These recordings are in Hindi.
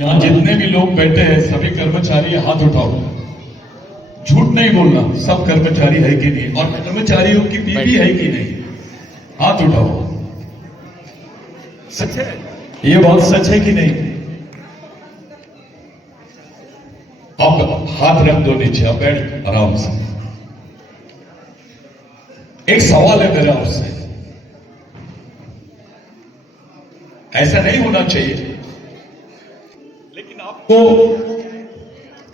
यहां जितने भी लोग बैठे हैं सभी कर्मचारी हाथ उठाओ। झूठ नहीं बोलना, सब कर्मचारी है कि नहीं और कर्मचारियों की बीवी है कि नहीं, हाथ उठाओ। सच है, ये बात सच है कि नहीं? आप हाथ रख दो नीचे, आप बैठ आराम से। एक सवाल है मेरा आपसे, ऐसा नहीं होना चाहिए, लेकिन आपको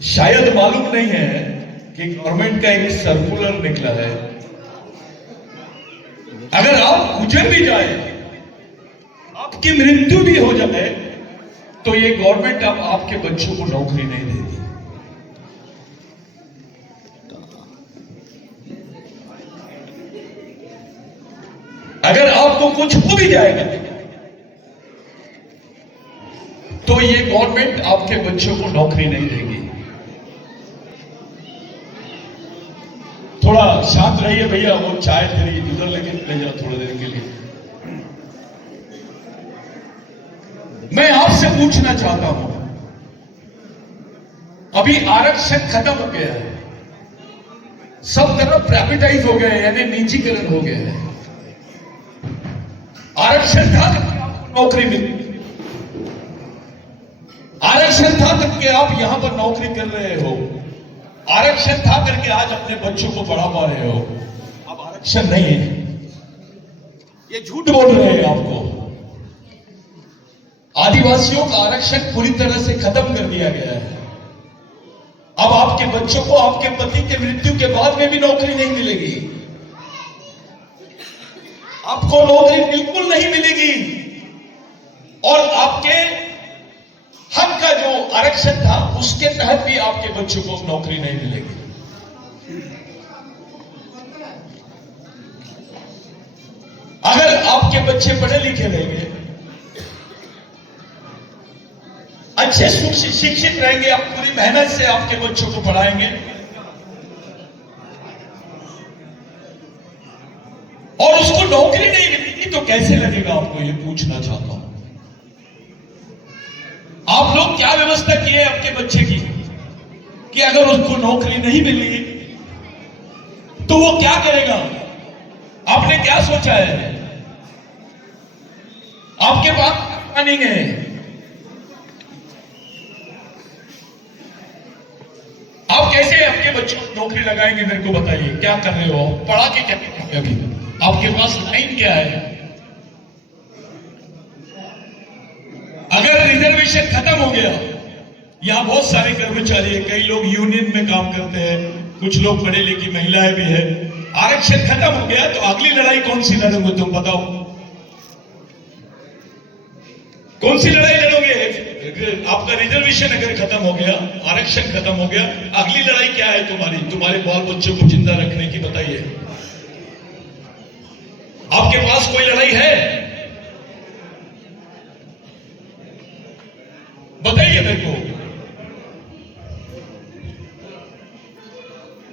शायद मालूम नहीं है कि गवर्नमेंट का एक सर्कुलर निकला है, अगर आप गुजर भी जाए, आपकी मृत्यु भी हो जाए, तो ये गवर्नमेंट अब आपके बच्चों को नौकरी नहीं देगी। अगर आपको कुछ हो भी जाएगा तो ये गवर्नमेंट आपके बच्चों को नौकरी नहीं देगी। थोड़ा शांत रहिए भैया, वो चाय तेरी इधर लेके ले जाओ थोड़ी देर के लिए। मैं आपसे पूछना चाहता हूं, अभी आरक्षण खत्म हो गया है, सब तरफ प्राइवेटाइज हो गए, यानी निजीकरण हो गया है। आरक्षण था तब आपको नौकरी मिली, आरक्षण था तब कि आप यहां पर नौकरी कर रहे हो, आरक्षण था करके आज अपने बच्चों को पढ़ा पा रहे हो। अब आरक्षण नहीं है, ये झूठ बोल रहे हैं आपको। आदिवासियों का आरक्षण पूरी तरह से खत्म कर दिया गया है। अब आपके बच्चों को आपके पति के मृत्यु के बाद में भी नौकरी नहीं मिलेगी, आपको नौकरी बिल्कुल नहीं मिलेगी, और आपके हक का जो आरक्षण था उसके तहत भी आपके बच्चों को नौकरी नहीं मिलेगी। अगर आपके बच्चे पढ़े लिखे रहेंगे, अच्छे शिक्षित रहेंगे, आप पूरी मेहनत से आपके बच्चों को पढ़ाएंगे और उसको नौकरी नहीं मिलेगी तो कैसे लगेगा आपको, ये पूछना चाहता हूं। आप लोग क्या व्यवस्था किए आपके बच्चे की कि अगर उसको नौकरी नहीं मिली तो वो क्या करेगा? आपने क्या सोचा है? आपके पास प्लानिंग है? आप कैसे आपके बच्चों को नौकरी लगाएंगे, मेरे को बताइए। क्या कर रहे हो, पढ़ा के क्या कर रहे हो? अभी आपके पास लाइन क्या है? अगर रिजर्वेशन खत्म हो गया, यहां बहुत सारे कर्मचारी है, कई लोग यूनियन में काम करते हैं, कुछ लोग पढ़े लिखी महिलाएं भी है, आरक्षण खत्म हो गया तो अगली लड़ाई कौन सी लड़ोगे तुम बताओ? कौन सी लड़ाई लड़ोगे? आपका रिजर्वेशन अगर खत्म हो गया, आरक्षण खत्म हो गया, अगली लड़ाई क्या है तुम्हारी? तुम्हारे बाल बच्चों को जिंदा रखने की, बताइए। आपके पास कोई लड़ाई है? बताइए मेरे को,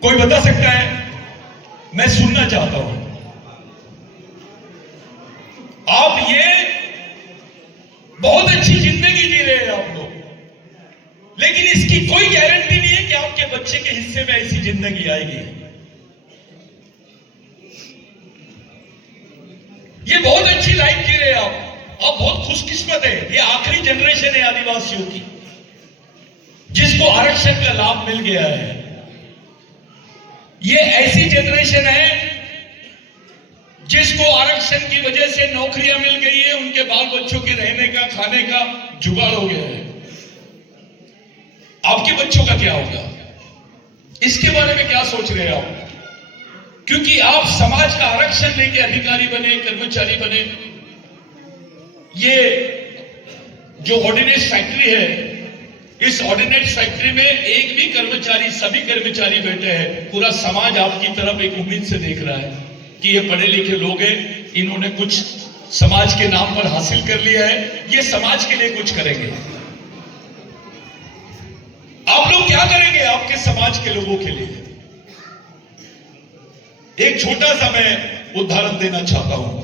कोई बता सकता है? मैं सुनना चाहता हूं। आप ये बहुत अच्छी जिंदगी जी रहे हैं आप लोग, लेकिन इसकी कोई गारंटी नहीं है कि आपके बच्चे के हिस्से में ऐसी जिंदगी आएगी। ये बहुत अच्छी लाइफ जी रहे हैं आप बहुत खुशकिस्मत है। ये आखिरी जनरेशन है आदिवासियों की जिसको आरक्षण का लाभ मिल गया है। ये ऐसी जनरेशन है जिसको आरक्षण की वजह से नौकरियां मिल गई है, उनके बाल बच्चों के रहने का, खाने का जुगाड़ हो गया है। आपके बच्चों का क्या होगा, इसके बारे में क्या सोच रहे हैं आप? क्योंकि आप समाज का आरक्षण लेके अधिकारी बने, कर्मचारी बने। ये जो ऑर्डिनेंस फैक्ट्री है, इस ऑर्डिनेंस फैक्ट्री में एक भी कर्मचारी, सभी कर्मचारी बैठे हैं। पूरा समाज आपकी तरफ एक उम्मीद से देख रहा है कि ये पढ़े लिखे लोग हैं, इन्होंने कुछ समाज के नाम पर हासिल कर लिया है, ये समाज के लिए कुछ करेंगे। आप लोग क्या करेंगे आपके समाज के लोगों के लिए? एक छोटा सा मैं उदाहरण देना चाहता हूं।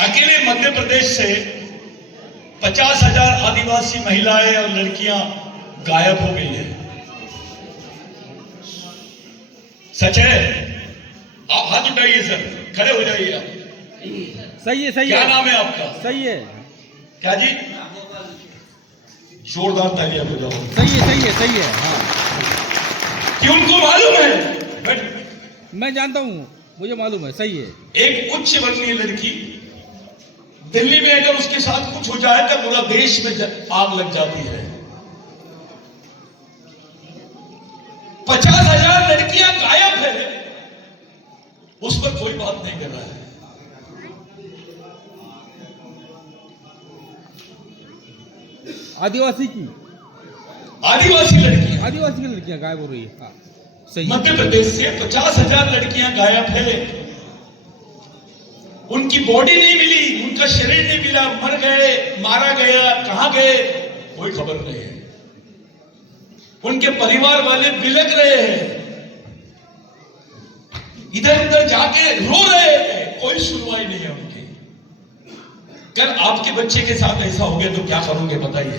अकेले मध्य प्रदेश से 50,000 आदिवासी महिलाएं और लड़कियां गायब हो गई है। सच है? आप हाथ उठाइए सर, खड़े हो जाइए आप। सही है, सही क्या है। नाम है आपका? सही है, क्या जी? जोरदार तालियां बजाओ। सही है, सही है, सही है। हाँ, कि उनको मालूम है, मैं जानता हूँ, मुझे मालूम है। सही है। एक उच्च वर्गीय लड़की दिल्ली में अगर उसके साथ कुछ हो जाए तो पूरा देश में आग लग जाती है। 50,000 लड़कियां गायब है, उस पर कोई बात नहीं कर रहा है। आदिवासी की लड़कियां गायब हो रही है। हाँ, सही है। मध्य प्रदेश से 50,000 लड़कियां गायब है। उनकी बॉडी नहीं मिली, उनका शरीर नहीं मिला, मर गए, मारा गया, कहां गए कोई खबर नहीं है। उनके परिवार वाले बिलख रहे हैं, इधर उधर जाके रो रहे हैं, कोई सुनवाई नहीं है उनकी। कल आपके बच्चे के साथ ऐसा हो गया तो क्या करोगे बताइए?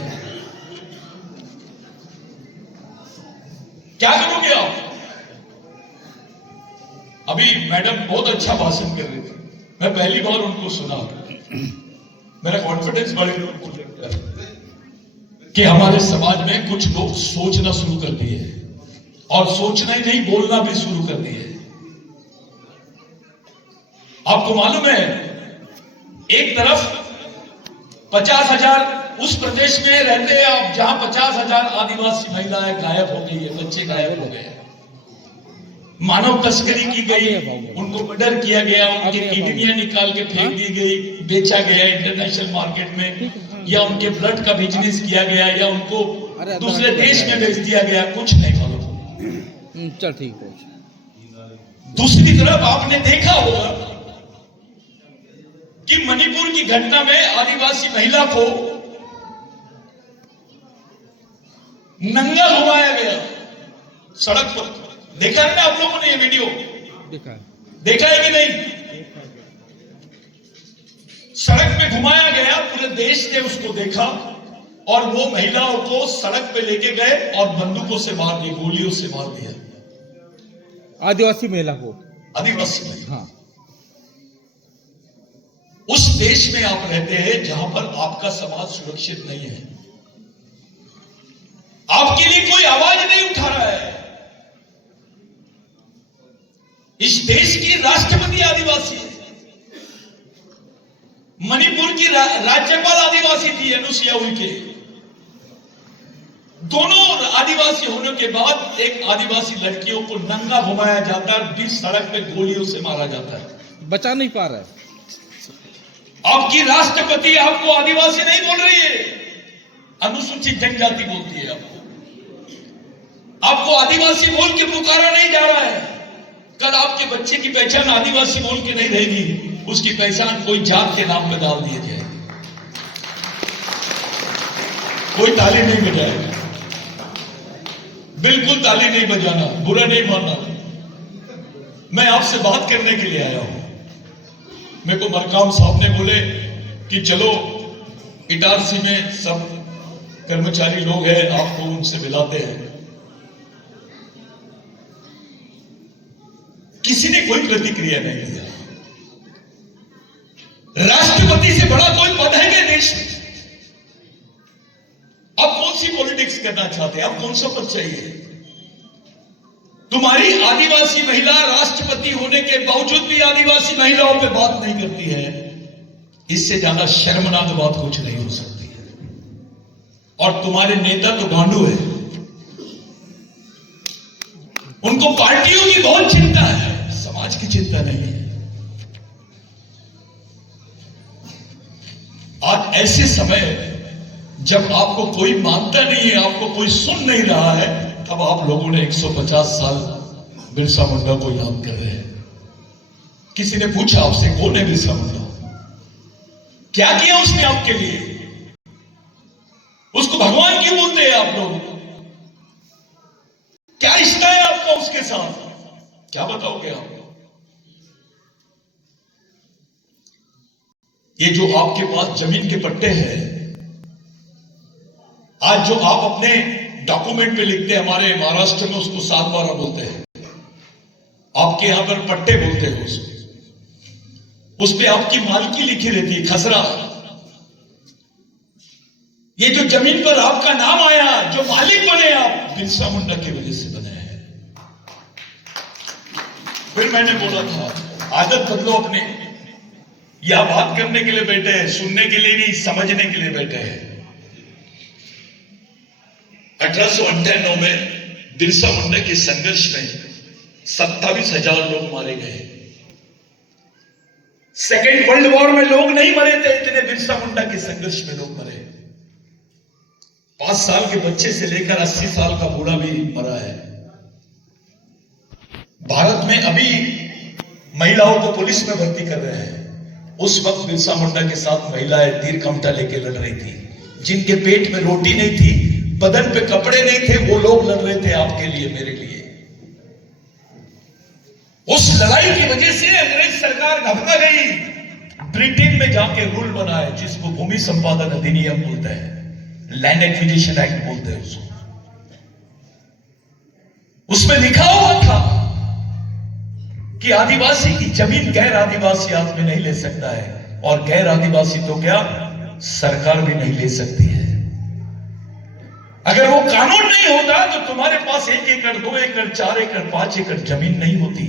क्या करोगे आप? अभी मैडम बहुत अच्छा भाषण कर रही थी, मैं पहली बार उनको सुना, मेरा कॉन्फिडेंस बढ़ गया कि हमारे समाज में कुछ लोग सोचना शुरू कर दिए और सोचना ही नहीं, बोलना भी शुरू कर दिए। आपको मालूम है, एक तरफ 50,000 उस प्रदेश में रहते हैं आप जहां 50,000 आदिवासी महिलाएं गायब हो गई है, बच्चे गायब हो गए, मानव तस्करी की गई, उनको मर्डर किया गया, उनकी किडनियां निकाल के फेंक दी गई, बेचा गया इंटरनेशनल मार्केट में, या उनके ब्लड का बिजनेस किया गया, या उनको दूसरे देश में बेच दिया गया, कुछ नहीं मालूम। चल ठीक है। दूसरी तरफ आपने देखा होगा कि मणिपुर की घटना में आदिवासी महिला को नंगा घुमाया गया सड़क पर। देखा है ना आप लोगों ने ये वीडियो? देखा है कि नहीं? सड़क पे घुमाया गया, पूरे देश ने उसको देखा, और वो महिलाओं को सड़क पे लेके गए और बंदूकों से मार दिया, गोलियों से मार दिया। आदिवासी महिला को, आदिवासी महिला। हाँ। उस देश में आप रहते हैं जहां पर आपका समाज सुरक्षित नहीं है, आपके लिए कोई आवाज नहीं उठा रहा है। इस देश की राष्ट्रपति आदिवासी है, मणिपुर की राज्यपाल आदिवासी थी अनुसुईया उइके। दोनों आदिवासी होने के बाद एक आदिवासी लड़कियों को नंगा घुमाया जाता है, बीच सड़क पे गोलियों से मारा जाता है। बचा नहीं पा रहा है। आपकी राष्ट्रपति आपको आदिवासी नहीं बोल रही है, अनुसूचित जनजाति बोलती है आपको। आपको आदिवासी बोल के पुकारा नहीं जा रहा है। कल आपके बच्चे की पहचान आदिवासी बोल के नहीं रहेगी, उसकी पहचान कोई जात के नाम पर डाल दिया जाएगी। कोई ताली नहीं बजाएगा, बिल्कुल ताली नहीं बजाना, बुरा नहीं मानना। मैं आपसे बात करने के लिए आया हूं। मेरे को मरकाम साहब ने बोले कि चलो इटारसी में सब कर्मचारी लोग हैं, आपको उनसे मिलाते हैं। किसी ने कोई प्रतिक्रिया नहीं दिया। राष्ट्रपति से बड़ा कोई पद है क्या देश में? आप कौन सी पॉलिटिक्स करना चाहते हैं? आप कौन सा पद चाहिए? तुम्हारी आदिवासी महिला राष्ट्रपति होने के बावजूद भी आदिवासी महिलाओं पे बात नहीं करती है। इससे ज्यादा शर्मनाक बात कुछ नहीं हो सकती है। और तुम्हारे नेता तो गांडू है, उनको पार्टियों की बहुत चिंता है, समाज की चिंता नहीं है। आज ऐसे समय जब आपको कोई मानता नहीं है, आपको कोई सुन नहीं रहा है, तब आप लोगों ने 150 साल बिरसा मुंडा को याद कर रहे हैं। किसी ने पूछा आपसे, कौन है बिरसा मुंडा? क्या किया उसने आपके लिए? उसको भगवान क्यों बोलते हैं आप लोग? क्या रिश्ता है आपका उसके साथ? क्या बताओगे आप? ये जो आपके पास जमीन के पट्टे हैं, आज जो आप अपने डॉक्यूमेंट पे लिखते हैं, हमारे महाराष्ट्र में उसको 7/12 बोलते हैं, आपके यहां पर पट्टे बोलते हैं उसको, उस पे आपकी मालकी लिखी रहती है, खसरा। ये जो जमीन पर आपका नाम आया, जो मालिक बने आप, बिरसा मुंडा की वजह से बने हैं। फिर मैंने बोला था, आदत बदलो अपने। यह बात करने के लिए बैठे हैं, सुनने के लिए नहीं, समझने के लिए बैठे हैं। 1898 में बिरसा मुंडा के संघर्ष में 27,000 लोग मारे गए। सेकेंड वर्ल्ड वॉर में लोग नहीं मरे थे इतने, बिरसा मुंडा के संघर्ष में लोग मरे। 5 साल के बच्चे से लेकर 80 साल का बूढ़ा भी मरा है। भारत में अभी महिलाओं को पुलिस में भर्ती कर रहे हैं। उस वक्त बिरसा मुंडा के साथ महिलाएं तीर कमठा लेके लड़ रही थी। जिनके पेट में रोटी नहीं थी, बदन पे कपड़े नहीं थे, वो लोग लड़ रहे थे आपके लिए, मेरे लिए। उस लड़ाई की वजह से अंग्रेज सरकार घबरा गई, ब्रिटेन में जाके रूल बनाए, जिसको भूमि संपादन अधिनियम बोलते हैं, लैंड एक्विजिशन एक्ट बोलते हैं उसको। उसमें लिखा हुआ था कि आदिवासी की जमीन गैर आदिवासी आदमी नहीं ले सकता है, और गैर आदिवासी तो क्या, सरकार भी नहीं ले सकती है। अगर वो कानून नहीं होता तो तुम्हारे पास 1 एकड़, 2 एकड़, 4 एकड़, 5 एकड़ जमीन नहीं होती।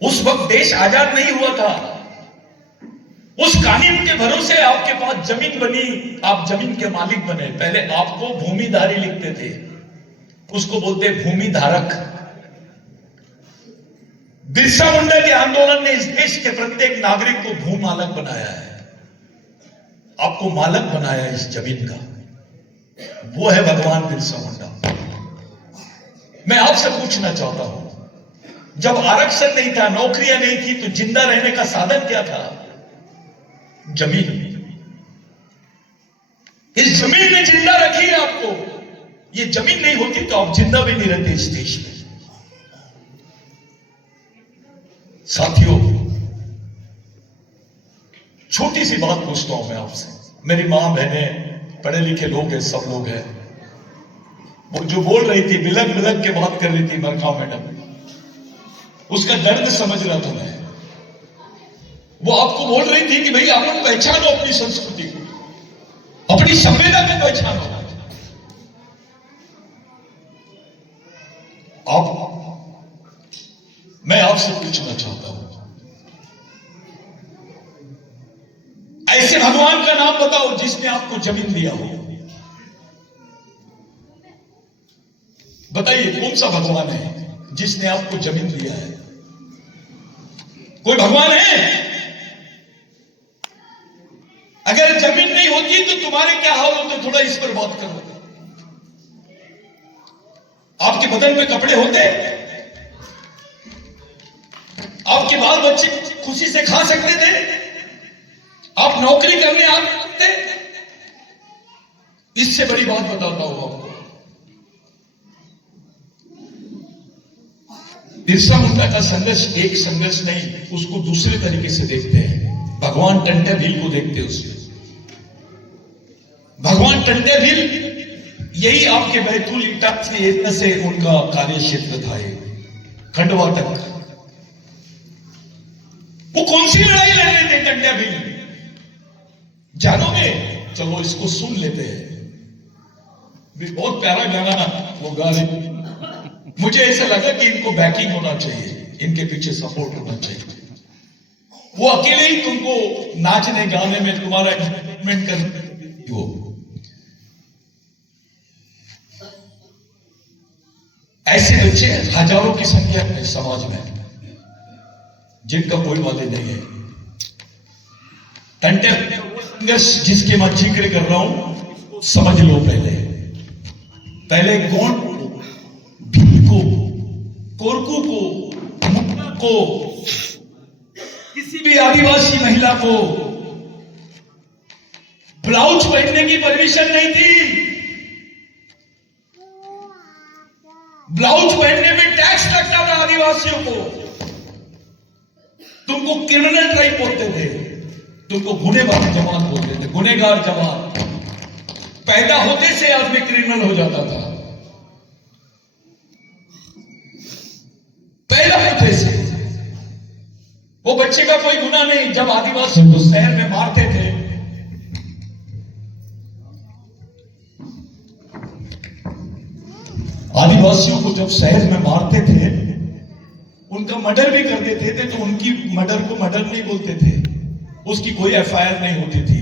उस वक्त देश आजाद नहीं हुआ था। उस कानून के भरोसे आपके पास जमीन बनी, आप जमीन के मालिक बने। पहले आपको भूमिधारी लिखते थे, उसको बोलते भूमि धारक। बिरसा मुंडा के आंदोलन ने इस देश के प्रत्येक नागरिक को भूमालक बनाया है, आपको मालक बनाया इस जमीन का। वो है भगवान बिरसा मुंडा। मैं आपसे पूछना चाहता हूं, जब आरक्षण नहीं था, नौकरियां नहीं थी, तो जिंदा रहने का साधन क्या था? जमीन। इस जमीन ने जिंदा रखी है आपको। ये जमीन नहीं होती तो आप जिंदा भी नहीं रहते इस देश में। साथियों, छोटी सी बात पूछता हूं मैं आपसे। मेरी मां बहनें, पढ़े लिखे लोग हैं, सब लोग हैं। वो जो बोल रही थी, बिलक बिलक के बात कर रही थी मरखा मैडम, उसका दर्द समझ रहा था मैं। वो आपको बोल रही थी कि भाई आप लोग पहचानो अपनी संस्कृति को, अपनी सभ्यता को पहचानो। मैं आपसे पूछना चाहता हूं, ऐसे भगवान का नाम बताओ जिसने आपको जमीन दिया हो। बताइए कौन सा भगवान है जिसने आपको जमीन दिया है? कोई भगवान है? अगर जमीन नहीं होती तो तुम्हारे क्या हाल होते, थोड़ा इस पर बात करो। आपके बदन में कपड़े होते, आपके बाल बच्चे खुशी से खा सकते थे, आप नौकरी करने आ सकते। इससे बड़ी बात बताता हूं आपको, बिरसा मुंडा का संघर्ष एक संघर्ष नहीं, उसको दूसरे तरीके से देखते हैं। भगवान टंटे भील को देखते हैं उसमें। भगवान टंटे भील यही आपके बैतूल इटा से उनका कार्य क्षेत्र था, खंडवा तक। वो कौन सी लड़ाई लड़ रहे थे टंटे भील, जानोगे? चलो इसको सुन लेते हैं। बहुत प्यारा गाना वो गा रहे। मुझे ऐसा लगा कि इनको बैकिंग होना चाहिए, इनके पीछे सपोर्ट होना चाहिए। वो अकेले ही तुमको नाचने गाने में तुम्हारा एंटरटेनमेंट कर। वो ऐसे बच्चे हजारों की संख्या में समाज में, जिनका कोई वाले नहीं है। टंटे जिसके मैं जिक्र कर रहा हूं, समझ लो। पहले कौन? भील को, कोरकू को, मुंडा को, किसी भी आदिवासी महिला को ब्लाउज पहनने की परमिशन नहीं थी। ब्लाउज पहनने में टैक्स लगता था आदिवासियों को। तुमको क्रिमिनल ट्राइब बोलते थे, तुमको गुनेगार जमात बोलते थे, गुनेगार जमात। पैदा होते से आदमी क्रिमिनल हो जाता था, पैदा होते से। वो बच्चे का कोई गुनाह नहीं। जब आदिवासी को शहर में मारते थे, आदिवासियों को जब शहर में मारते थे, उनका मर्डर भी कर देते थे, तो उनकी मर्डर को मर्डर नहीं बोलते थे, उसकी कोई एफआईआर नहीं होती थी।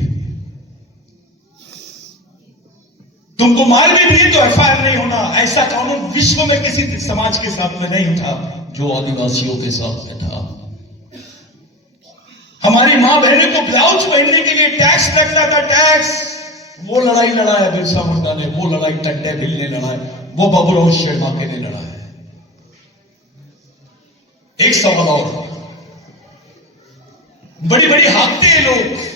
तुमको मार भी दिए तो एफआईआर नहीं होना, ऐसा कानून विश्व में किसी समाज के साथ में नहीं था जो आदिवासियों के साथ में था। हमारी मां बहनों को ब्लाउज पहनने के लिए टैक्स लगता था, टैक्स। वो लड़ाई लड़ा है बिरसा मुंडा ने, वो लड़ाई टंडे बिल ने लड़ा है, वो बाबूराव शेरमाके ने लड़ा है। एक सवाल और, बड़ी बड़ी हाकते हैं लोग,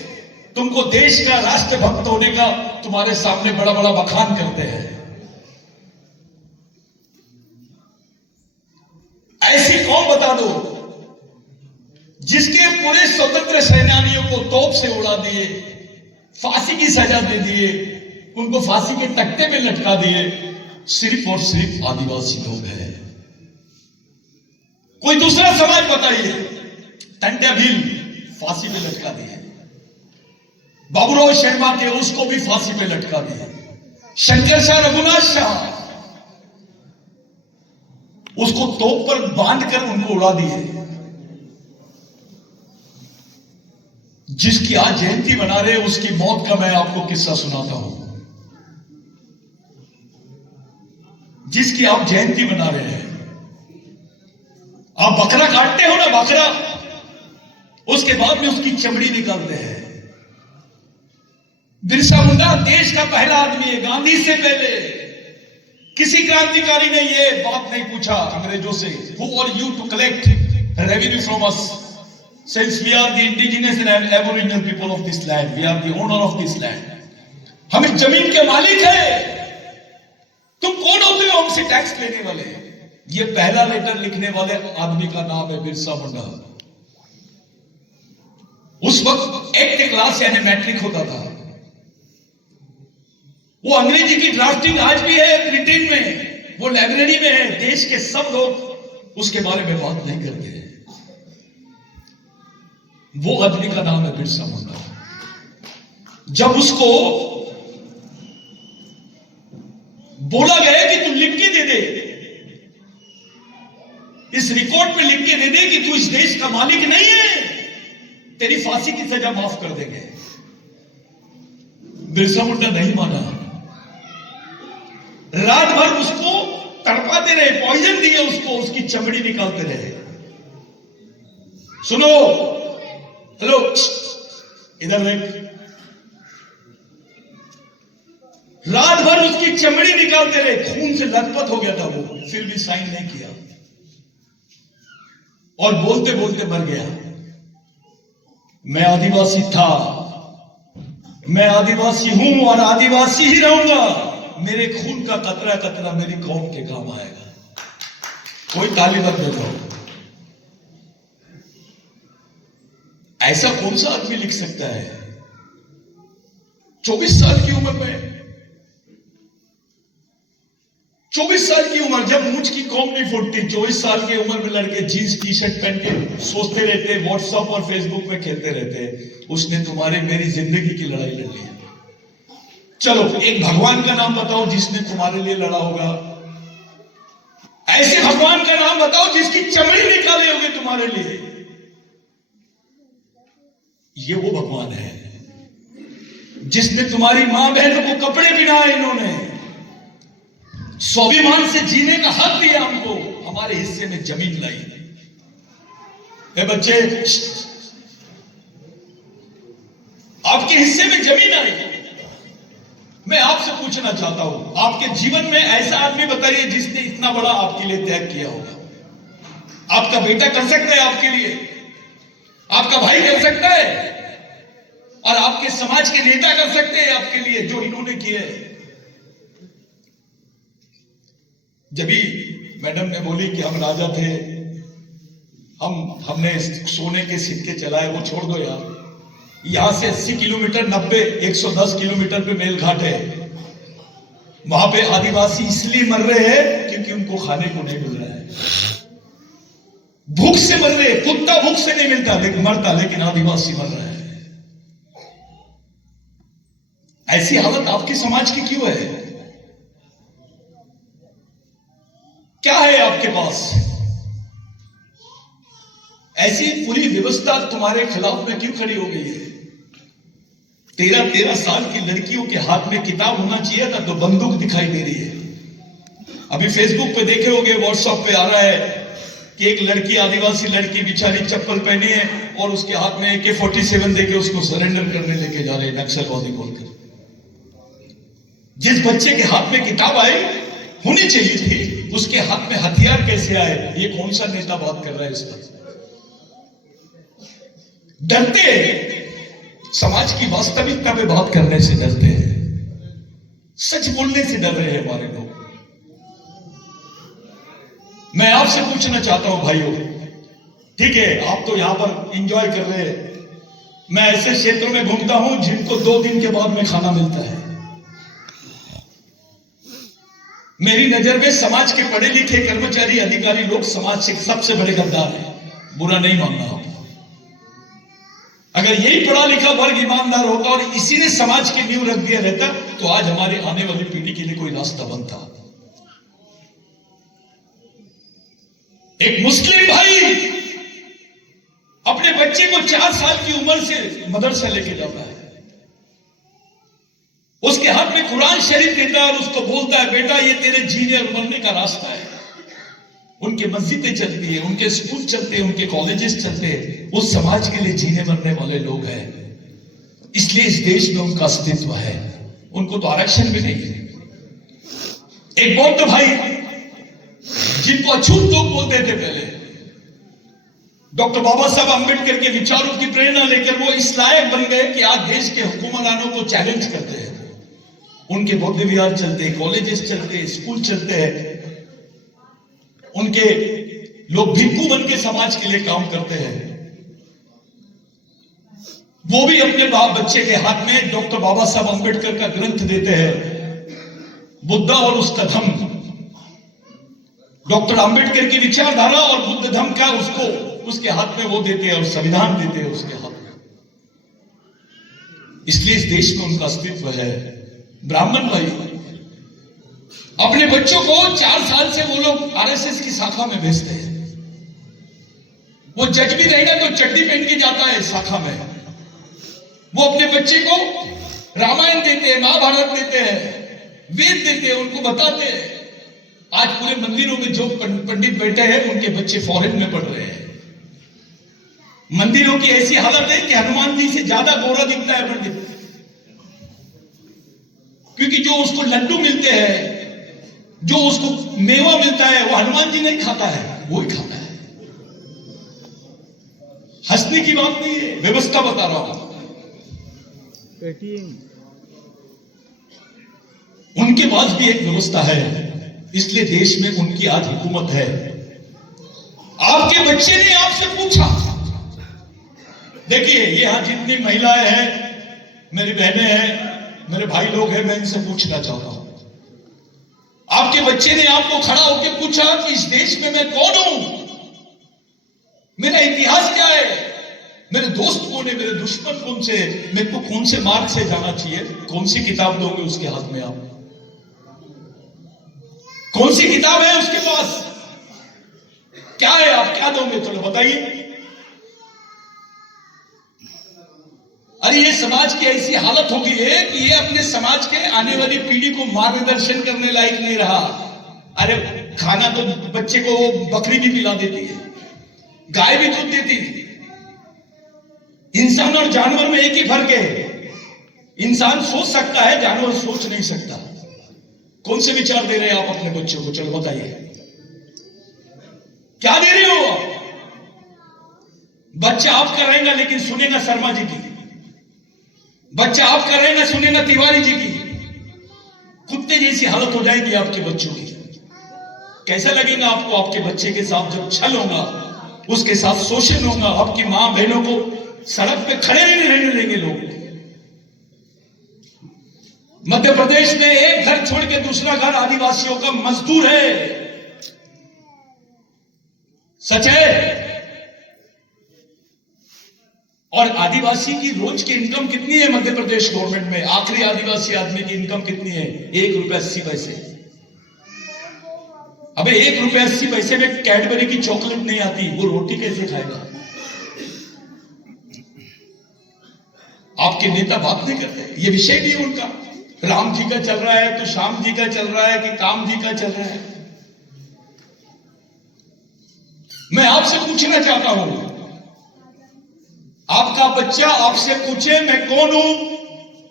तुमको देश का राष्ट्रभक्त होने का तुम्हारे सामने बड़ा बड़ा बखान करते हैं। ऐसी कौन बता दो जिसके पूरे स्वतंत्र सेनानियों को तोप से उड़ा दिए, फांसी की सजा दे दिए, उनको फांसी के तख्ते पे लटका दिए, सिर्फ और सिर्फ आदिवासी लोग हैं। कोई दूसरा समाज बताइए, टंडे भील फांसी पे लटका दिए, बाबूराव शर्मा के उसको भी फांसी पे लटका दिए, शंकर शाह रघुनाथ शाह उसको तोप पर बांधकर उनको उड़ा दिए। जिसकी आज जयंती मना रहे, उसकी मौत का मैं आपको किस्सा सुनाता हूं। जिसकी आप जयंती मना रहे हैं, आप बकरा काटते हो ना, बकरा, उसके बाद में उसकी चमड़ी निकालते हैं। बिरसा मुंडा देश का पहला आदमी है, गांधी से पहले किसी क्रांतिकारी ने ये बात नहीं पूछा अंग्रेजों से, who are you to collect revenue from us, since we are the indigenous and aboriginal people of this land, we are the owner of this land. हम इस जमीन के मालिक हैं, तुम कौन होते हो हमसे टैक्स लेने वाले? ये पहला लेटर लिखने वाले आदमी का नाम है बिरसा मुंडा। उस वक्त 8th क्लास यानी मैट्रिक होता था। वो अंग्रेजी की ड्राफ्टिंग आज भी है ब्रिटेन में, वो लाइब्रेरी में है। देश के सब लोग उसके बारे में बात नहीं करते हैं। वो आदमी का नाम है बिरसा मुंडा। जब उसको बोला गया कि तू लिख के दे दे, इस रिकॉर्ड पे लिख के दे दे कि तू इस देश का मालिक नहीं है, तेरी फांसी की सजा माफ कर देंगे, बिरसा मुंडा नहीं माना। रात भर उसको तड़पाते रहे, पॉइजन दिए उसको, उसकी चमड़ी निकालते रहे। सुनो, हेलो, इधर देख। रात भर उसकी चमड़ी निकालते रहे, खून से लथपथ हो गया था वो, फिर भी साइन नहीं किया और बोलते बोलते मर गया। मैं आदिवासी था, मैं आदिवासी हूं और आदिवासी ही रहूंगा। मेरे खून का कतरा कतरा मेरी कौम के काम आएगा। कोई ताली मत दो। ऐसा कौन सा आदमी लिख सकता है 24 साल की उम्र में? 24 साल की उम्र, जब मुझ की कौम नहीं फूटती, 24 साल की उम्र में लड़के जीन्स टी शर्ट पहन के सोचते रहते, व्हाट्सएप और फेसबुक में खेलते रहते, उसने तुम्हारे मेरी जिंदगी की लड़ाई लड़ ली। चलो एक भगवान का नाम बताओ जिसने तुम्हारे लिए लड़ा होगा। ऐसे भगवान का नाम बताओ जिसकी चमड़ी निकाले होगे तुम्हारे लिए। ये वो भगवान है जिसने तुम्हारी मां बहनों को कपड़े पहनाए, इन्होंने स्वाभिमान से जीने का हक दिया हमको, हमारे हिस्से में जमीन लाई। ए बच्चे, आपके हिस्से में जमीन आई। मैं आपसे पूछना चाहता हूं, आपके जीवन में ऐसा आदमी बताइए जिसने इतना बड़ा आपके लिए त्याग किया होगा। आपका बेटा कर सकता है आपके लिए, आपका भाई कर सकता है, और आपके समाज के नेता कर सकते हैं आपके लिए जो इन्होंने किए। जब भी मैडम ने बोली कि हम राजा थे, हमने सोने के सिक्के चलाए, वो छोड़ दो यार। यहां से 80 किलोमीटर 90 110 किलोमीटर पे मेलघाट है। वहां पे आदिवासी इसलिए मर रहे हैं क्योंकि उनको खाने को नहीं मिल रहा है। भूख से मर रहे, कुत्ता भूख से नहीं मिलता लेकिन मरता, लेकिन आदिवासी मर रहा है। ऐसी हालत आपके समाज की क्यों है? क्या है आपके पास? ऐसी पूरी व्यवस्था तुम्हारे खिलाफ में क्यों खड़ी हो गई है? 13-13 साल की लड़कियों के हाथ में किताब होना चाहिए था तो बंदूक दिखाई दे रही है। अभी फेसबुक पे देखे होंगे, व्हाट्सएप पे आ रहा है कि एक लड़की, आदिवासी लड़की बेचारी चप्पल पहनी है और उसके हाथ में AK-47 देके उसको सरेंडर करने लेके जा रहे हैं नक्सलवादी बोलकर। जिस बच्चे के हाथ में किताब आई होनी चाहिए थी, उसके हाथ में हथियार कैसे आए? ये कौन सा नेता बात कर रहा है इस पर? डरते हैं, समाज की वास्तविकता पे बात करने से डरते हैं, सच बोलने से डर रहे हैं हमारे लोग। मैं आपसे पूछना चाहता हूं भाइयों, ठीक है आप तो यहां पर एंजॉय कर रहे हैं, मैं ऐसे क्षेत्रों में घूमता हूं जिनको 2 दिन के बाद में खाना मिलता है। मेरी नजर में समाज के पढ़े लिखे कर्मचारी, अधिकारी लोग समाज के सबसे बड़े गद्दार हैं। बुरा नहीं मानना आप। अगर यही पढ़ा लिखा वर्ग ईमानदार होता और इसी ने समाज की नींव रख दिया रहता तो आज हमारे आने वाली पीढ़ी के लिए कोई रास्ता बनता। एक मुस्लिम भाई अपने बच्चे को 4 साल की उम्र से मदरसा लेके जाता है, उसके हाथ में कुरान शरीफ देता है और उसको बोलता है बेटा ये तेरे जीने और मरने का रास्ता है। उनके मस्जिदें चलती है, उनके स्कूल चलते हैं, उनके कॉलेजेस चलते हैं, उस समाज के लिए जीने मरने वाले लोग हैं। इसलिए इस देश में उनका अस्तित्व है, उनको तो आरक्षण भी नहीं है। एक बौद्ध भाई जिनको अछूत लोग बोलते थे पहले, डॉक्टर बाबा साहब अंबेडकर के विचारों की प्रेरणा लेकर वो इस लायक बन गए कि आज देश के हुक्मरानों को चैलेंज करते हैं। उनके बौद्ध विहार चलते हैं, कॉलेजेस चलते हैं, स्कूल चलते हैं, उनके लोग भिक्खू बन के समाज के लिए काम करते हैं। वो भी अपने बाप बच्चे के हाथ में डॉक्टर बाबा साहब अंबेडकर का ग्रंथ देते हैं, बुद्धा और उसका धम्म। डॉक्टर अंबेडकर की विचारधारा और बुद्ध धम्म का उसको उसके हाथ में वो देते हैं और संविधान देते हैं उसके हाथ में। इसलिए इस देश में उनका अस्तित्व है। ब्राह्मण भाई अपने बच्चों को 4 साल से वो लोग आरएसएस की शाखा में भेजते हैं। वो जज भी रहेगा तो चड्डी पहन के जाता है शाखा में। वो अपने बच्चे को रामायण देते हैं, महाभारत देते हैं, वेद देते हैं, उनको बताते हैं। आज पूरे मंदिरों में जो पंडित बैठे हैं उनके बच्चे फॉरेन में पढ़ रहे हैं। मंदिरों की ऐसी हालत है कि हनुमान जी से ज्यादा गोरा दिखता है पंडित, क्योंकि जो उसको लड्डू मिलते हैं, जो उसको मेवा मिलता है, वो हनुमान जी नहीं खाता है, वो ही खाता है। हंसने की बात नहीं है, व्यवस्था बता रहा हूं। उनके पास भी एक व्यवस्था है, इसलिए देश में उनकी आज हुकूमत है। आपके बच्चे ने आपसे पूछा, देखिए ये यहां जितनी महिलाएं हैं, मेरी बहनें हैं, मेरे भाई लोग हैं, मैं इनसे पूछना चाहता हूं। आपके बच्चे ने आपको खड़ा होकर पूछा कि इस देश में मैं कौन हूं, मेरा इतिहास क्या है, मेरे दोस्त कौन है, मेरे दुश्मन कौन से, मेरे को कौन से मार्ग से जाना चाहिए, कौन सी किताब दोगे उसके हाथ में आप? कौन सी किताब है उसके पास? क्या है, आप क्या दोगे? चलो बताइए। अरे ये समाज की ऐसी हालत हो गई है कि ये अपने समाज के आने वाली पीढ़ी को मार्गदर्शन करने लायक नहीं रहा। अरे खाना तो बच्चे को बकरी भी पिला देती है, गाय भी दूध देती है। इंसान और जानवर में एक ही फर्क है, इंसान सोच सकता है, जानवर सोच नहीं सकता। कौन से विचार दे रहे हैं आप अपने बच्चों को? चलो बताइए, क्या दे रहे हो आप? बच्चा आपका रहेगा लेकिन सुनेगा शर्मा जी की, बच्चा आपका रहेगा सुनेगा तिवारी जी की। कुत्ते जैसी हालत हो जाएगी आपके बच्चों की। कैसा लगेगा आपको? आपके बच्चे के साथ जब छल होगा, उसके साथ शोषण होगा, आपकी मां बहनों को सड़क पे खड़े नहीं रहने देंगे लोग। मध्य प्रदेश में एक घर छोड़ के दूसरे आदिवासियों का मजदूर है। सच है। और आदिवासी की रोज की इनकम कितनी है मध्य प्रदेश गवर्नमेंट में? आखिरी आदिवासी आदमी की इनकम कितनी है? ₹1.80। अबे ₹1.80 में कैडबरी की चॉकलेट नहीं आती, वो रोटी कैसे खाएगा? आपके नेता बात नहीं करते, ये विषय नहीं उनका। राम जी का चल रहा है तो श्याम जी का चल रहा है कि काम जी का चल रहा है। मैं आपसे पूछना चाहता हूं, आपका बच्चा आपसे पूछे मैं कौन हूं,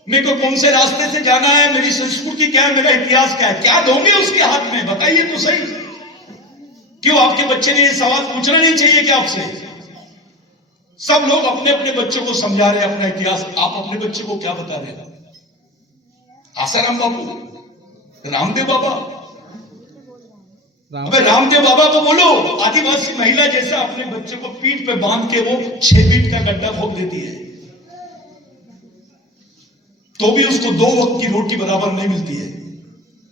मेरे को कौन से रास्ते से जाना है, मेरी संस्कृति क्या है, मेरा इतिहास क्या है, क्या दोगे उसके हाथ में? बताइए तो सही। क्यों आपके बच्चे ने ये सवाल पूछना नहीं चाहिए क्या आपसे? सब लोग अपने अपने बच्चों को समझा रहे हैं अपना इतिहास, आप अपने बच्चों को क्या बता रहे हैं? आसाराम बाबू, रामदेव बाबा, अबे रामदेव बाबा को बोलो, आदिवासी महिला जैसा अपने बच्चे को पीठ पे बांध के वो 6 फीट का गड्ढा खोद देती है, तो भी उसको 2 वक्त की रोटी बराबर नहीं मिलती है।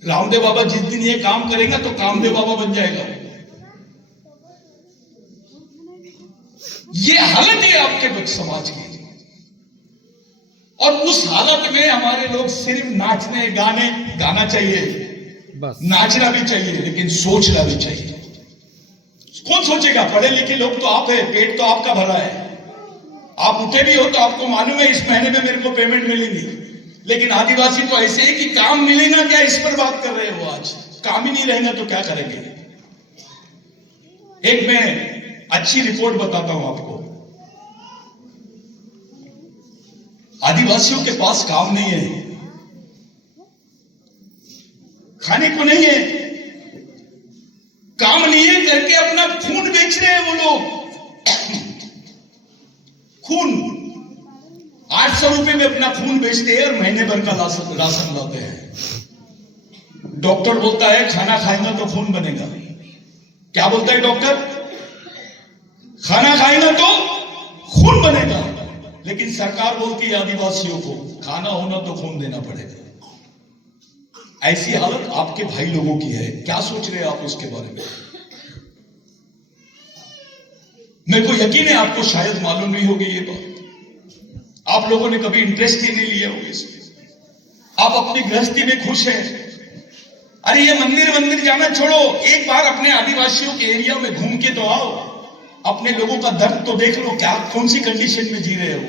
रामदेव बाबा जिस दिन ये काम करेगा तो कामदेव बाबा बन जाएगा। ये हालत है आपके समाज की। और उस हालत में हमारे लोग सिर्फ नाचने गाना चाहिए, बस नाचना भी चाहिए, लेकिन सोचना भी चाहिए। कौन सोचेगा? पढ़े लिखे लोग तो आप है, पेट तो आपका भरा है, आप उठे भी हो तो आपको मालूम है इस महीने में मेरे को पेमेंट मिलेगी। लेकिन आदिवासी तो ऐसे है कि काम मिलेगा क्या, इस पर बात कर रहे हो। आज काम ही नहीं रहेगा तो क्या करेंगे? एक मैं अच्छी रिपोर्ट बताता हूं आपको। आदिवासियों के पास काम नहीं है, खाने को नहीं है, काम नहीं है करके अपना खून बेच रहे हैं वो लोग। खून 800 रुपए में अपना खून बेचते हैं और महीने भर का राशन लाते हैं। डॉक्टर बोलता है खाना खाएगा तो खून बनेगा। क्या बोलता है डॉक्टर? खाना खाएगा तो खून बनेगा। लेकिन सरकार बोलती है आदिवासियों को खाना होना तो खून देना पड़ेगा। ऐसी हालत आपके भाई लोगों की है। क्या सोच रहे हैं आप उसके बारे में? मेरे को यकीन है आपको शायद मालूम नहीं होगी ये बात, आप लोगों ने कभी इंटरेस्ट ही नहीं लिया होगा इसमें। आप अपनी गृहस्थी में खुश हैं। अरे ये मंदिर जाना छोड़ो, एक बार अपने आदिवासियों के एरिया में घूम के तो आओ, अपने लोगों का दर्द तो देख लो, क्या कौन सी कंडीशन में जी रहे हो।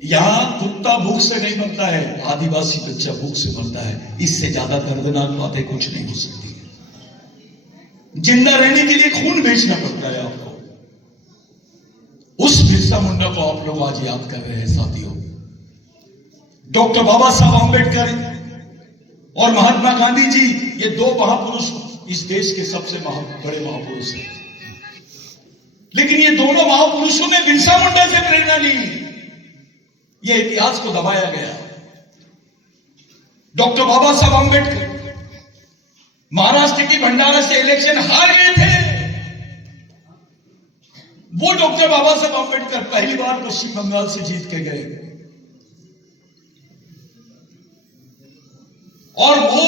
यहां कुत्ता भूख से नहीं मरता है, आदिवासी बच्चा भूख से मरता है। इससे ज्यादा दर्दनाक बातें कुछ नहीं हो सकती। जिंदा रहने के लिए खून बेचना पड़ता है आपको। उस बिरसा मुंडा को आप लोग आज याद कर रहे हैं साथियों। डॉक्टर बाबा साहब आंबेडकर और महात्मा गांधी जी, ये 2 महापुरुष इस देश के सबसे बड़े महापुरुष हैं। लेकिन ये दोनों महापुरुषों ने बिरसा मुंडा से प्रेरणा ली। ये इतिहास को दबाया गया। डॉक्टर बाबा साहब आंबेडकर महाराष्ट्र की भंडारा से इलेक्शन हार गए थे। वो डॉक्टर बाबा साहब आंबेडकर पहली बार पश्चिम बंगाल से जीत के गए और वो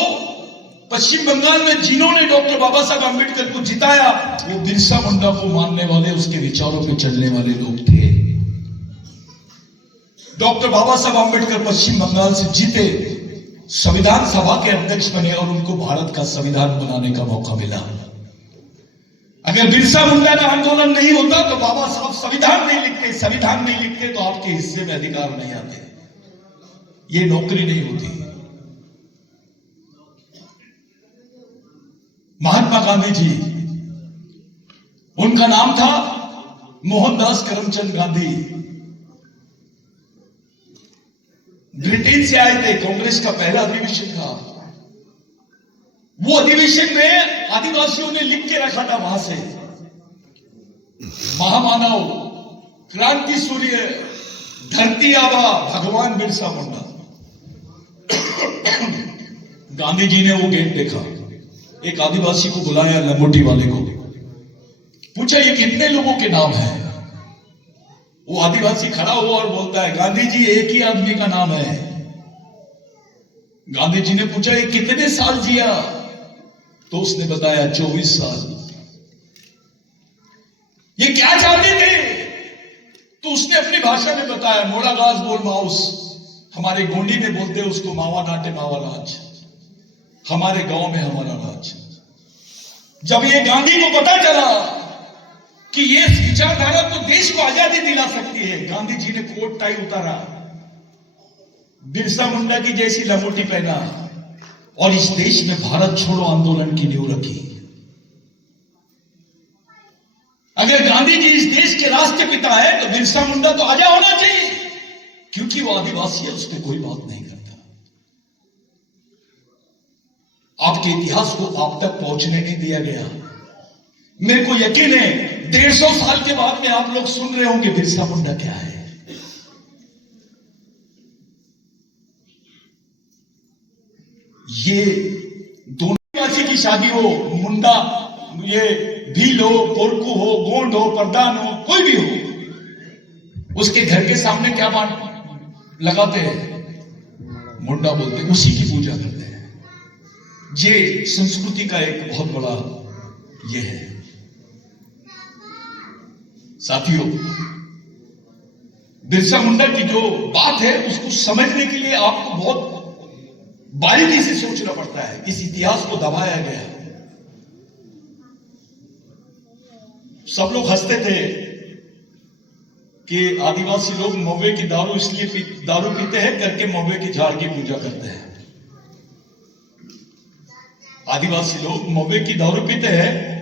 पश्चिम बंगाल में जिन्होंने डॉक्टर बाबा साहब आंबेडकर को जिताया वो बिरसा मुंडा को मानने वाले, उसके विचारों पे चलने वाले लोग थे। डॉक्टर बाबा साहब आंबेडकर पश्चिम बंगाल से जीते, संविधान सभा के अध्यक्ष बने और उनको भारत का संविधान बनाने का मौका मिला। अगर बिरसा मुंडा का आंदोलन नहीं होता तो बाबा साहब संविधान नहीं लिखते तो आपके हिस्से में अधिकार नहीं आते, ये नौकरी नहीं होती। महात्मा गांधी जी, उनका नाम था मोहनदास करमचंद गांधी। ब्रिटेन से आए थे, कांग्रेस का पहला अधिवेशन था। वो अधिवेशन में आदिवासियों ने लिख के रखा था वहां से, महामानव, क्रांति सूर्य, धरती आबा भगवान बिरसा मुंडा। गांधी जी ने वो गेट देखा, एक आदिवासी को बुलाया, लंगोटी वाले को पूछा ये कितने लोगों के नाम है। वो आदिवासी खड़ा हुआ और बोलता है गांधी जी एक ही आदमी का नाम है। गांधी जी ने पूछा ये कितने साल जिया? तो उसने बताया 24 साल। ये क्या चाहते थे? तो उसने अपनी भाषा में बताया, मोड़ा घास बोल माउस। हमारे गोंडी में बोलते हैं उसको मावा डांटे मावा राज। हमारे गांव में हमारा राज। जब ये गांधी को पता चला कि ये विचारधारा तो देश को आजादी दिला सकती है, गांधी जी ने कोट टाई उतारा, बिरसा मुंडा की जैसी लंगोटी पहना और इस देश में भारत छोड़ो आंदोलन की नींव रखी। अगर गांधी जी इस देश के राष्ट्रपिता है तो बिरसा मुंडा तो आजा होना चाहिए, क्योंकि वो आदिवासी है, उस पर कोई बात नहीं करता। आपके इतिहास को आप तक पहुंचने नहीं दिया गया। मेरे को यकीन है 150 साल के बाद में आप लोग सुन रहे होंगे बिरसा मुंडा क्या है। ये दोनों आदिवासी की शादी हो, मुंडा, ये भील हो, पोरकू हो, गोंड हो, प्रधान हो, कोई भी हो, उसके घर के सामने क्या बांट लगाते हैं? मुंडा बोलते हैं, उसी की पूजा करते हैं। ये संस्कृति का एक बहुत बड़ा ये है। साथियों, बिरसा मुंडा की जो बात है उसको समझने के लिए आपको बहुत बारीकी से सोचना पड़ता है। इस इतिहास को दबाया गया। सब लोग हंसते थे कि आदिवासी लोग महुए की दारू इसलिए दारू पीते हैं करके महुए की झाड़ की पूजा करते हैं। आदिवासी लोग महुए की दारू पीते हैं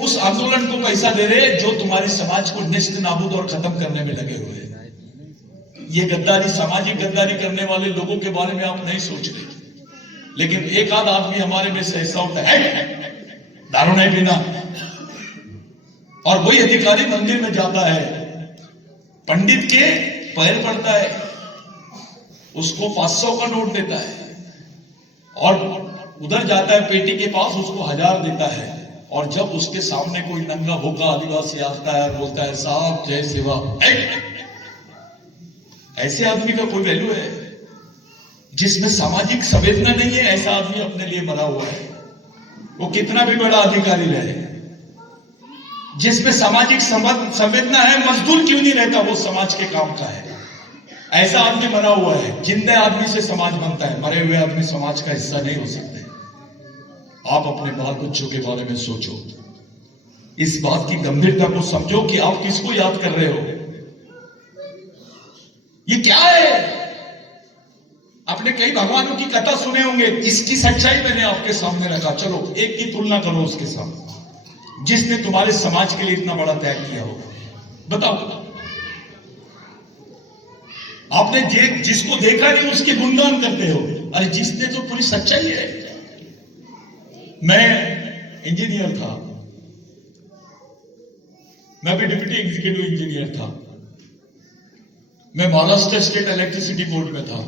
उस आंदोलन को पैसा दे रहे हैं जो तुम्हारे समाज को निस्त नाबूद और खत्म करने में लगे हुए हैं। ये गद्दारी, सामाजिक गद्दारी करने वाले लोगों के बारे में आप नहीं सोच रहे, लेकिन एक आध आदमी हमारे में से ऐसा होता है दारू नहीं पीना, और वही अधिकारी मंदिर में जाता है, पंडित के पैर पड़ता है, उसको 500 का नोट देता है, और उधर जाता है पेटी के पास, उसको 1000 देता है, और जब उसके सामने कोई नंगा भूखा आदिवासी आता है और बोलता है साहब जय सेवा, ऐसे आदमी का कोई वैल्यू है? जिसमें सामाजिक संवेदना नहीं है, ऐसा आदमी अपने लिए मरा हुआ है, वो कितना भी बड़ा अधिकारी रहे। जिसमें सामाजिक संवेदना है, मजदूर क्यों नहीं रहता, वो समाज के काम का है, ऐसा आदमी मरा हुआ है। जिंदे आदमी से समाज बनता है, मरे हुए आदमी समाज का हिस्सा नहीं हो सकते। आप अपने बाल बच्चों के बारे में सोचो, इस बात की गंभीरता को समझो कि आप किसको याद कर रहे हो। ये क्या है? आपने कई भगवानों की कथा सुने होंगे, इसकी सच्चाई मैंने आपके सामने रखा। चलो एक की तुलना करो उसके साथ, जिसने तुम्हारे समाज के लिए इतना बड़ा त्याग किया हो। बताओ, आपने जिसको देखा नहीं उसके गुणगान करते हो। अरे जिसने तो पूरी सच्चाई है। मैं इंजीनियर था, मैं भी डिप्टी एग्जीक्यूटिव इंजीनियर था, मैं महाराष्ट्र स्टेट इलेक्ट्रिसिटी बोर्ड में था,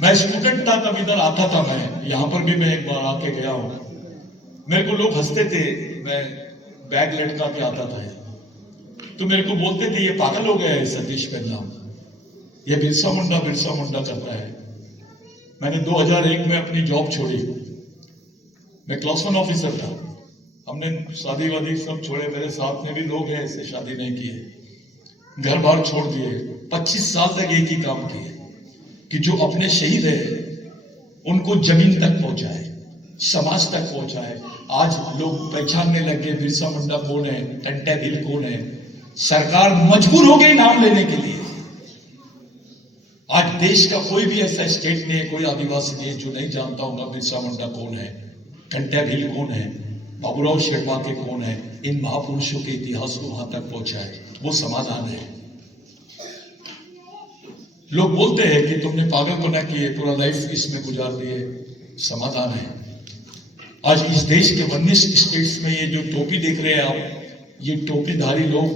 मैं स्टूडेंट था तब इधर आता था, मैं यहां पर भी मैं एक बार आके गया हूं। मेरे को लोग हंसते थे, मैं बैग लटका के आता था, तो मेरे को बोलते थे ये पागल हो गया है सतीश पहला, ये बिरसा मुंडा करता है। मैंने 2001 में अपनी जॉब छोड़ी, मैं क्लास 1 ऑफिसर था, हमने शादी वादी सब छोड़े, मेरे साथ में भी लोग हैं ऐसे शादी नहीं किए, घर बार छोड़ दिए, 25 साल तक एक ही काम किए कि जो अपने शहीद है उनको जमीन तक पहुंचाए, समाज तक पहुंचाए। आज लोग पहचानने लगे बिरसा मुंडा कौन है, टंटा भील कौन है। सरकार मजबूर हो गई नाम लेने के लिए। आज देश का कोई भी ऐसा स्टेट नहीं है, कोई आदिवासी नहीं है जो नहीं जानता होगा बिरसा मुंडा कौन है, टंटा भील कौन है, बाबूराव शेरवाके कौन है। इन महापुरुषों के इतिहास को वहां तक पहुंचाए, वो समाधान है। लोग बोलते हैं कि तुमने पागलपना किए, पूरा लाइफ इसमें गुजार दिए, समाधान है। आज इस देश के 19 स्टेट्स में ये जो टोपी देख रहे हैं आप, ये टोपीधारी लोग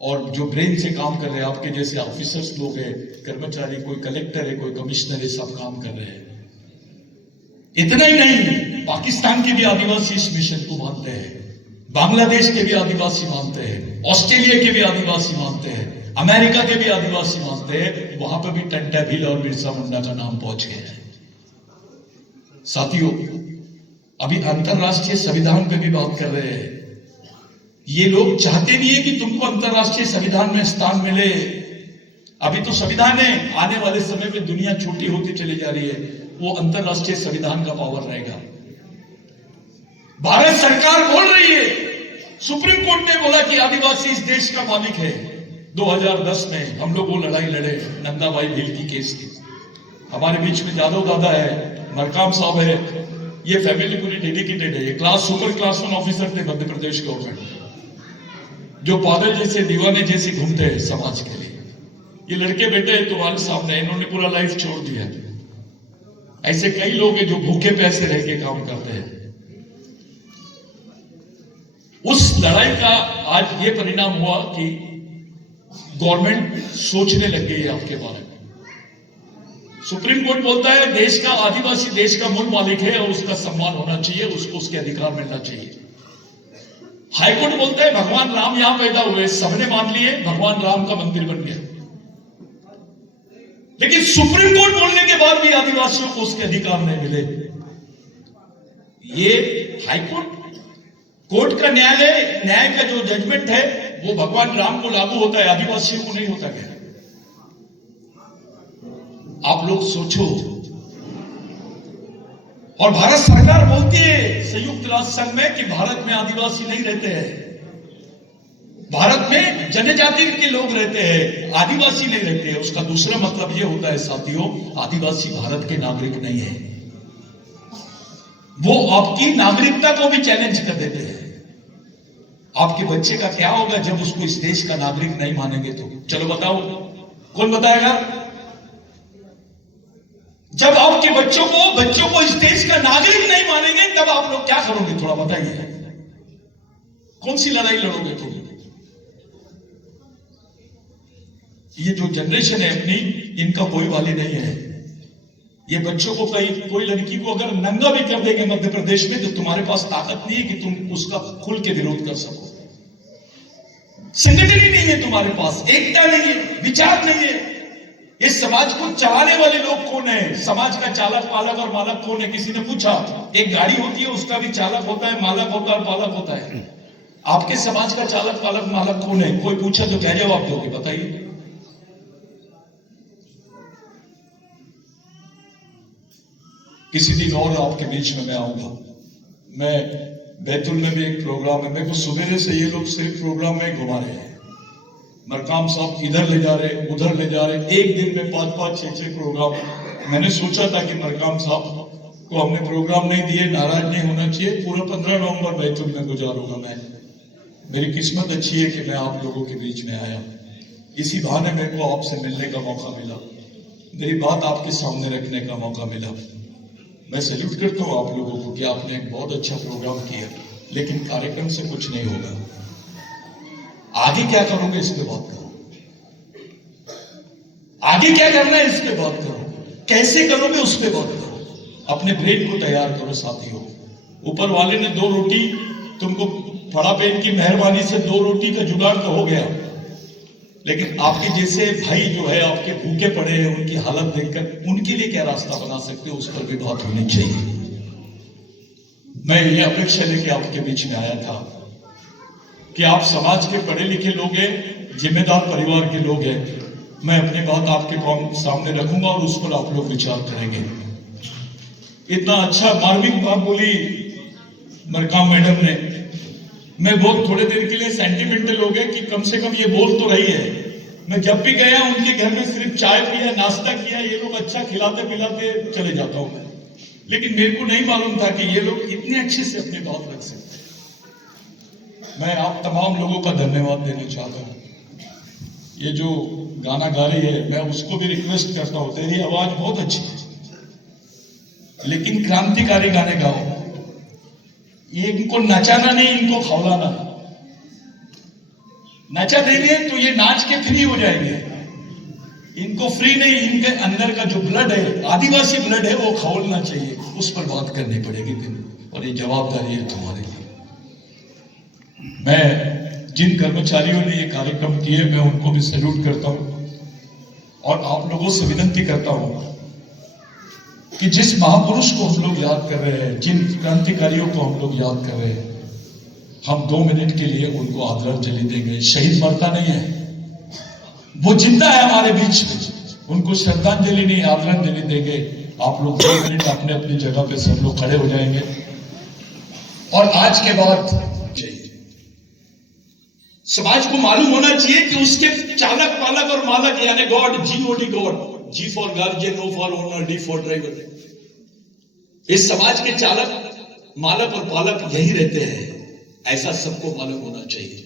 और जो ब्रेन से काम कर रहे हैं, आपके जैसे ऑफिसर्स लोग हैं, कर्मचारी, कोई कलेक्टर है, कोई कमिश्नर है, सब काम कर रहे हैं। इतना ही नहीं, पाकिस्तान के भी आदिवासी इस मिशन को मानते हैं, बांग्लादेश के भी आदिवासी मानते हैं, ऑस्ट्रेलिया के भी आदिवासी मानते हैं, अमेरिका के भी आदिवासी मानते हैं। वहां पर भी टंटा भील और बिरसा मुंडा का नाम पहुंच गया है। साथियों, अभी अंतरराष्ट्रीय संविधान पे भी बात कर रहे हैं। ये लोग चाहते नहीं है कि तुमको अंतरराष्ट्रीय संविधान में स्थान मिले। अभी तो संविधान है, आने वाले समय में दुनिया छोटी होती चली जा रही है, वो अंतरराष्ट्रीय संविधान का पावर रहेगा। भारत सरकार बोल रही है, सुप्रीम कोर्ट ने बोला कि आदिवासी इस देश का मालिक है। 2010 में हम लोग वो लड़ाई लड़े नंदाबाई भील की केस की। हमारे बीच में जादव दादा है, मरकाम साहब है, ये फैमिली पूरी डेडिकेटेड है। ये सुपर क्लास 1 ऑफिसर थे मध्य प्रदेश गवर्नमेंट, जो पागल जैसे दीवाने जैसे घूमते हैं समाज के लिए। ये लड़के बेटे तुम्हारे सामने, इन्होंने पूरा लाइफ छोड़ दिया। ऐसे कई लोग हैं जो भूखे प्यासे रह के काम करते हैं। उस लड़ाई का आज ये परिणाम हुआ कि गवर्नमेंट सोचने लग गई है आपके बारे में। सुप्रीम कोर्ट बोलता है देश का आदिवासी देश का मूल मालिक है और उसका सम्मान होना चाहिए, उसको उसके अधिकार मिलना चाहिए। हाईकोर्ट बोलता है भगवान राम यहां पैदा हुए, सबने मान लिए, भगवान राम का मंदिर बन गया। लेकिन सुप्रीम कोर्ट बोलने के बाद भी आदिवासियों को उसके अधिकार नहीं मिले। ये हाईकोर्ट कोर्ट का न्याय का जो जजमेंट है वो भगवान राम को लागू होता है, आदिवासियों को नहीं होता क्या? आप लोग सोचो। और भारत सरकार बोलती है संयुक्त राष्ट्र संघ में कि भारत में आदिवासी नहीं रहते हैं, भारत में जनजाति के लोग रहते हैं, आदिवासी नहीं रहते हैं। उसका दूसरा मतलब यह होता है साथियों, आदिवासी भारत के नागरिक नहीं है। वो आपकी नागरिकता को भी चैलेंज कर देते हैं। आपके बच्चे का क्या होगा जब उसको इस देश का नागरिक नहीं मानेंगे तो? चलो बताओ, कौन बताएगा? जब आपके बच्चों को इस देश का नागरिक नहीं मानेंगे तब आप लोग क्या करोगे? थोड़ा बताइए, कौन सी लड़ाई लड़ोगे तुम? ये जो जनरेशन है अपनी, इनका कोई वाली नहीं है। ये बच्चों को कोई लड़की को अगर नंगा भी कर देंगे मध्य प्रदेश में तो तुम्हारे पास ताकत नहीं है कि तुम उसका खुल के विरोध कर सको। संगठन ही नहीं है तुम्हारे पास, एकता नहीं है, विचार नहीं है। इस समाज को चलाने वाले लोग कौन है? समाज का चालक, पालक और मालक कौन है? किसी ने पूछा? एक गाड़ी होती है, उसका भी चालक होता है, मालक होता है और पालक होता है। आपके समाज का चालक, पालक, मालक कौन है? कोई पूछा तो क्या जवाब दोगे? बताइए। किसी दिन और आपके बीच में मैं आऊंगा। मैं बैतूल में भी एक प्रोग्राम है, मेरे को सवेरे से ये लोग सिर्फ प्रोग्राम में घुमा रहे हैं। मरकाम साहब इधर ले जा रहे, उधर ले जा रहे, एक दिन में 5-5, 6-6 प्रोग्राम। मैंने सोचा था कि मरकाम साहब को हमने प्रोग्राम नहीं दिए, नाराज नहीं होना चाहिए। पूरा 15 नवंबर बैतूल में गुजारूंगा मैं। मेरी किस्मत अच्छी है कि मैं आप लोगों के बीच में आया। इसी बहाने मेरे को आपसे मिलने का मौका मिला, मेरी बात आपके सामने रखने का मौका मिला। मैं सैल्यूट करता हूं आप लोगों को कि आपने एक बहुत अच्छा प्रोग्राम किया, लेकिन कार्यक्रम से कुछ नहीं होगा। आगे क्या करोगे इस पे बात करो। आगे क्या करना है इस पे बात करो। कैसे करोगे उस पे बात करो। अपने ब्रेन को तैयार करो साथियों। ऊपर वाले ने 2 रोटी तुमको, फड़ा पेन की मेहरबानी से 2 रोटी का जुगाड़ तो हो गया, लेकिन आपके जैसे भाई जो है आपके भूखे पड़े हैं, उनकी हालत देखकर उनके लिए क्या रास्ता बना सकते हो, उस पर भी बात होनी चाहिए। मैं ये अपेक्षा लेके आपके बीच में आया था कि आप समाज के पढ़े लिखे लोग हैं, जिम्मेदार परिवार के लोग हैं। मैं अपनी बात आपके सामने रखूंगा और उस पर आप लोग विचार करेंगे। इतना अच्छा मार्मिक बात बोली मरकाम मैडम ने। मैं बहुत थोड़े देर के लिए सेंटिमेंटल हो गया कि कम से कम ये बोल तो रही है। मैं जब भी गया उनके घर में सिर्फ चाय पिया, नाश्ता किया, ये लोग अच्छा खिलाते पिलाते चले जाता हूं मैं, लेकिन मेरे को नहीं मालूम था कि ये लोग इतने अच्छे से अपनी बात रख सकते हैं। मैं आप तमाम लोगों का धन्यवाद देना चाहता हूं। ये जो गाना गा रही है, मैं उसको भी रिक्वेस्ट करता हूं, तेरी आवाज बहुत अच्छी है लेकिन क्रांतिकारी गाने गाओ। ये इनको नचाना नहीं, इनको खौलाना। नचा देंगे तो ये नाच के फ्री हो जाएंगे, इनको फ्री नहीं। इनके अंदर का जो ब्लड है, आदिवासी ब्लड है, वो खौलना चाहिए। उस पर बात करनी पड़ेगी और ये जवाबदारी है तुम्हारी। मैं जिन कर्मचारियों ने ये कार्यक्रम किए, मैं उनको भी सैल्यूट करता हूं और आप लोगों से विनती करता हूं कि जिस महापुरुष को हम लोग याद कर रहे हैं, जिन क्रांतिकारियों को हम लोग याद कर रहे हैं, हम 2 मिनट के लिए उनको आदरांजलि देंगे। शहीद मरता नहीं है, वो जिंदा है हमारे बीच में। उनको श्रद्धांजलि नहीं, आदरांजलि देंगे। आप लोग 2 मिनट अपने अपनी जगह पे सब लोग खड़े हो जाएंगे और आज के बाद समाज को मालूम होना चाहिए कि उसके चालक, पालक और मालक यानी God, GOD God, G for guardian, O for owner, D for driver. इस समाज के चालक, मालक और पालक यही रहते हैं, ऐसा सबको मालूम होना चाहिए।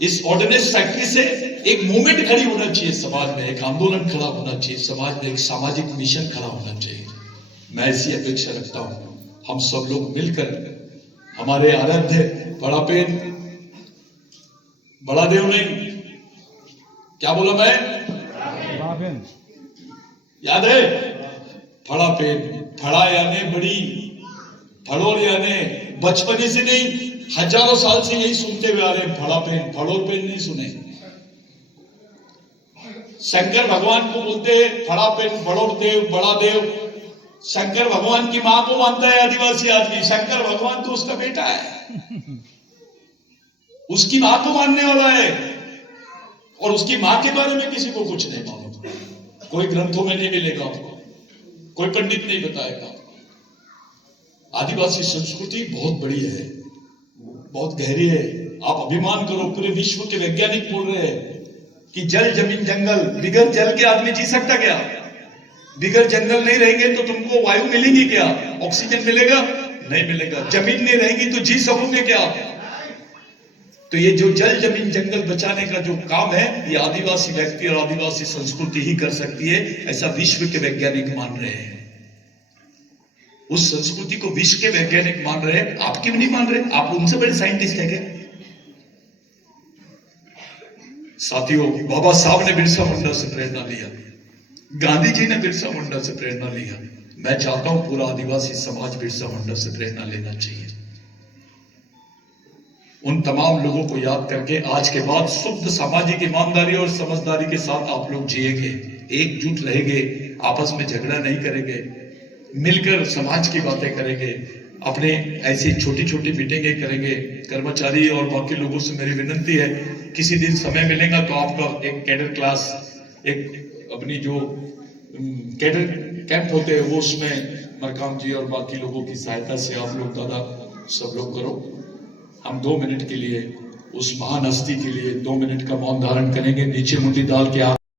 इस ऑर्डिनेंस फैक्ट्री से एक मूवमेंट खड़ी होना चाहिए, समाज में एक आंदोलन खड़ा होना चाहिए, समाज में एक सामाजिक मिशन खड़ा होना चाहिए। मैं ऐसी अपेक्षा रखता हूं हम सब लोग मिलकर हमारे आराध्य बड़ा पेन, बड़ा देव नहीं, क्या बोला मैं? याद है? फड़ा पेन, फड़ा यानी बड़ी, फड़ोल यानी बचपने से नहीं, हजारों साल से यही सुनते हुए आ रहे हैं। फड़ा पेन, फड़ोल पेन नहीं सुने। शंकर भगवान को बोलते हैं फड़ा पेन, बड़ोर देव, बड़ा देव। शंकर भगवान की मां को मानता है आदिवासी आदमी। शंकर भगवान तो उसका बेटा है, उसकी मां को मानने वाला है और उसकी मां के बारे में किसी को कुछ नहीं मालूम। कोई ग्रंथों में नहीं मिलेगा आपको, कोई पंडित नहीं बताएगा। आदिवासी संस्कृति बहुत बड़ी है, बहुत गहरी है। आप अभिमान करो, पूरे विश्व के वैज्ञानिक बोल रहे हैं कि जल, जमीन, जंगल, बगैर जल के आदमी जी सकता क्या? बिगर जंगल नहीं रहेंगे तो तुमको वायु मिलेगी क्या? ऑक्सीजन मिलेगा? नहीं मिलेगा। जमीन नहीं रहेगी तो जी सकोगे क्या? तो ये जो जल जमीन जंगल बचाने का जो काम है, ये आदिवासी व्यक्ति और आदिवासी संस्कृति ही कर सकती है, ऐसा विश्व के वैज्ञानिक मान रहे हैं। उस संस्कृति को विश्व के वैज्ञानिक मान रहे हैं, आप क्यों नहीं मान रहे? आप उनसे बड़े साइंटिस्ट है क्या? साथियों, बाबा साहब ने बिरसा मुंडा से प्रेरणा लिया, गांधी जी ने बिरसा मुंडा से प्रेरणा लिया। मैं चाहता हूं पूरा आदिवासी समाज बिरसा मुंडा से प्रेरणा लेना चाहिए। उन तमाम लोगों को याद करके आज के बाद शुद्ध सामाजिक ईमानदारी और समझदारी के साथ आप लोग जिएंगे, एकजुट रहेंगे, आपस में झगड़ा नहीं करेंगे, मिलकर समाज की बातें करेंगे, अपने ऐसी छोटी छोटी मीटिंगें करेंगे। कर्मचारी और बाकी लोगों से मेरी विनती है, किसी दिन समय मिलेगा तो आपका एक कैडर क्लास, एक अपनी जो कैडर कैंप होते हैं वो उसमें मरकाम जी और बाकी लोगों की सहायता से आप लोग दादा सब लोग करो। हम 2 मिनट के लिए उस महान हस्ती के लिए 2 मिनट का मौन धारण करेंगे। नीचे मुट्ठी डाल के आप